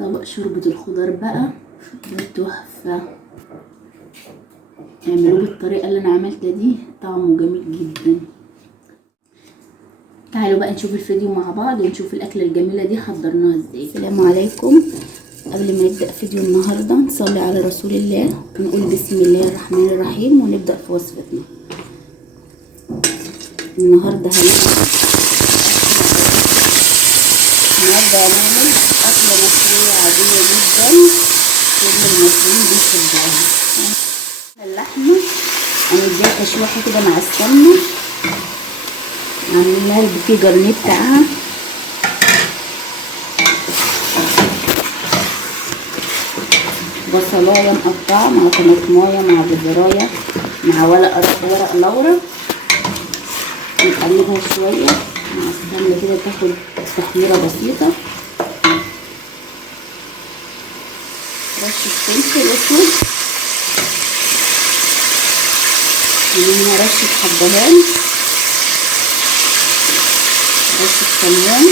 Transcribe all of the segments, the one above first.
طبق شوربة الخضار بقى ده تحفة. اعملوه بالطريقة اللي انا عملتها دي، طعمه جميل جدا. تعالوا بقى نشوف الفيديو مع بعض ونشوف الاكلة الجميلة دي حضرناها ازاي. السلام عليكم. قبل ما نبدأ فيديو النهاردة نصلي على رسول الله ونقول بسم الله الرحمن الرحيم ونبدأ في وصفتنا. النهاردة هنعمل أكلة مصرية عادية جدا كل المصريين بيحبوها. اللحمة هنديها تشويحة كده مع السمنة، عاملين لها البوكيه جرنيه بتاعها. بصلاية مقطعة مع طماطماية مع جزراية مع ورق لورا، نقلبها شوية مع السمنة كده تاخد تحميرة بسيطة. رشة فلفل اسود ومنها رشة حبهان، رشة كمون،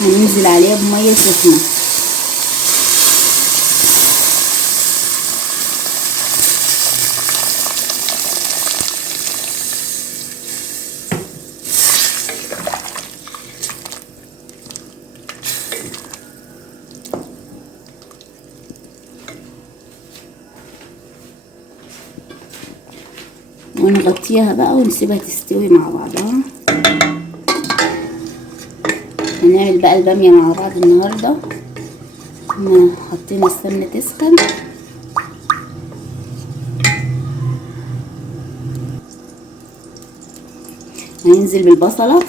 هننزل عليها بمية سخنة. ونغطيها بقى ونسيبها تستوي مع بعضها. هنعمل بقى البامية مع بعض النهاردة. احنا حطينا السمنة تسخن، هننزل بالبصلة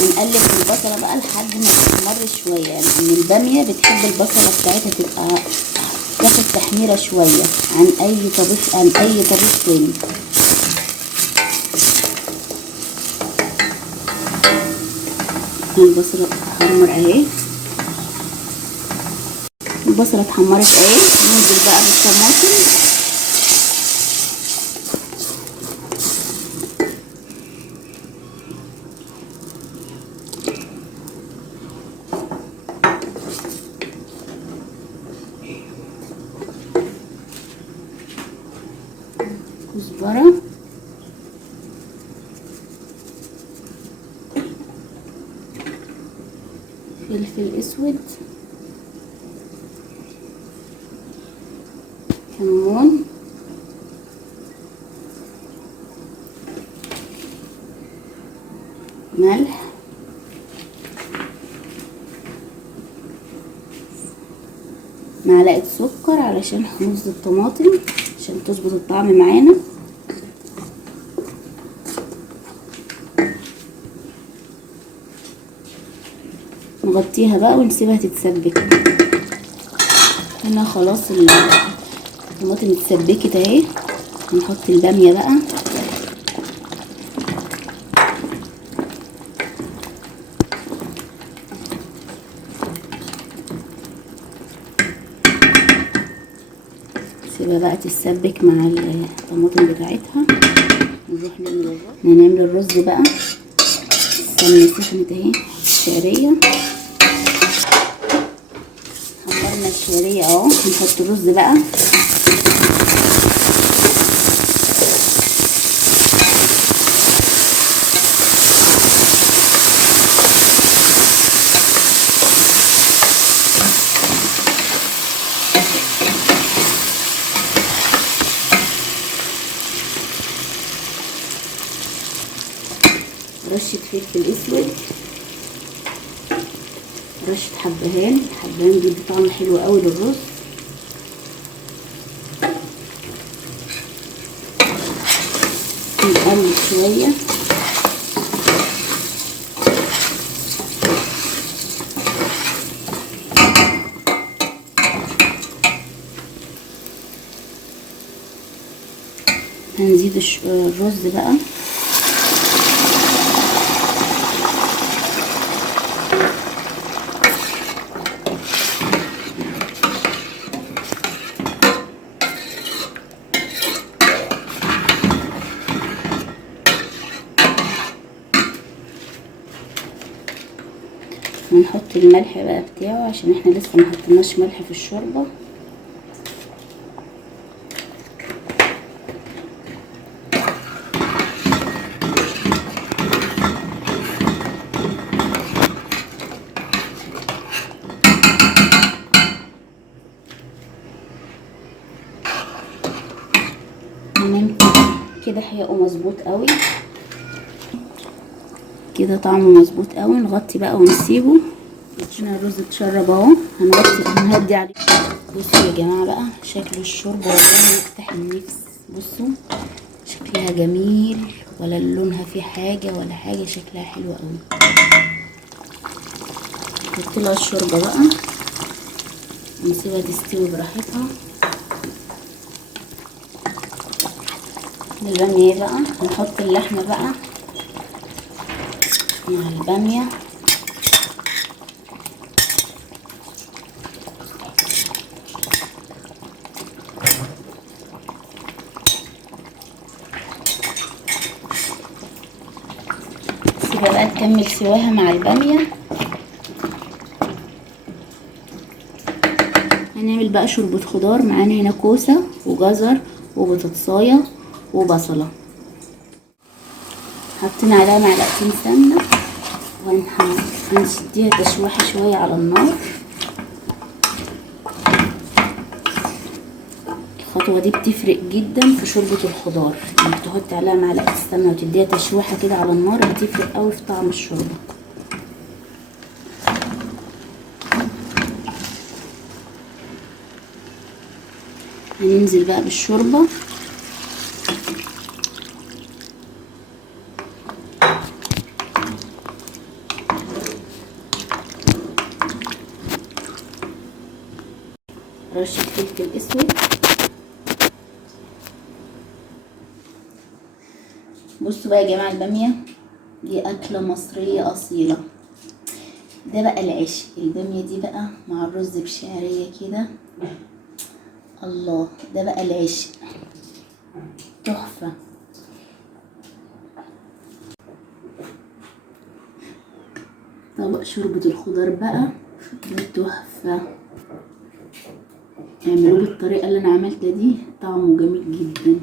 ونقلب في البصلة بقى لحد ما تحمر شوية، لأن البامية بتحب البصلة بتاعتها تبقى تاخد تحميرة شوية عن أي طبيخ تاني. البصلة بتتحمر اهي، البصلة اتحمرت اهي. ننزل بقى بالطماطم كزبرة فلفل اسود كمون ملح معلقة سكر علشان حموضة الطماطم عشان تظبط الطعم معانا. نغطيها بقى ونسيبها تتسبك. هنا خلاص الطماطم اتسبكت اهي. هنحط البامية بقى، سيبها بقى تتسبك مع الطماطم بتاعتها. نروح نعمل الرز بقى. السمنة سخنت اهي. الشعرية حمرنا الشعرية اهو. هنحط الرز بقى، رشة فلفل اسود، رشة حبهان. الحبهان بيدي طعم حلو قوي للرز. نقلب شوية هنزيد الرز بقى. ونحط الملح بقى بتاعه عشان احنا لسه ما حطيناش ملح في الشوربه. تمام كده هيبقى مظبوط قوي كده، طعمه مظبوط قوي. نغطي بقى ونسيبه عشان الرز اتشرب اهو. هنهدي عليه. بصوا يا جماعه بقى شكل الشوربه والله يفتح النفس. بصوا شكلها جميل، ولا لونها فيه حاجه ولا حاجه، شكلها حلو قوي. نحط لها الشوربه بقى ونسيبها تستوي براحتها. الباميه بقى هنحط اللحمه بقى مع الباميه. سيبها بقى تكمل سواها مع الباميه. هنعمل بقى شوربه خضار. معانا هنا كوسه وجزر وبطاطسايه وبصله. حطينا عليها معلقتين سمنه وهنديها تشويحه شويه على النار. الخطوه دي بتفرق جدا في شوربه الخضار، انك تحطي عليها معلقه السمنه وتديها تشويحه كده على النار، بتفرق قوي في طعم الشوربه. هننزل بقى بالشوربه. رشه فلفل اسود. بصوا بقى يا جماعه الباميه دي اكله مصريه اصيله. ده بقى العيش. الباميه دي بقى مع الرز بشعريه كده، الله، ده بقى العيش تحفه. طبق شوربه الخضار بقى ده تحفه. اعملوه بالطريقه اللي انا عملتها دي، طعمه جميل جدا.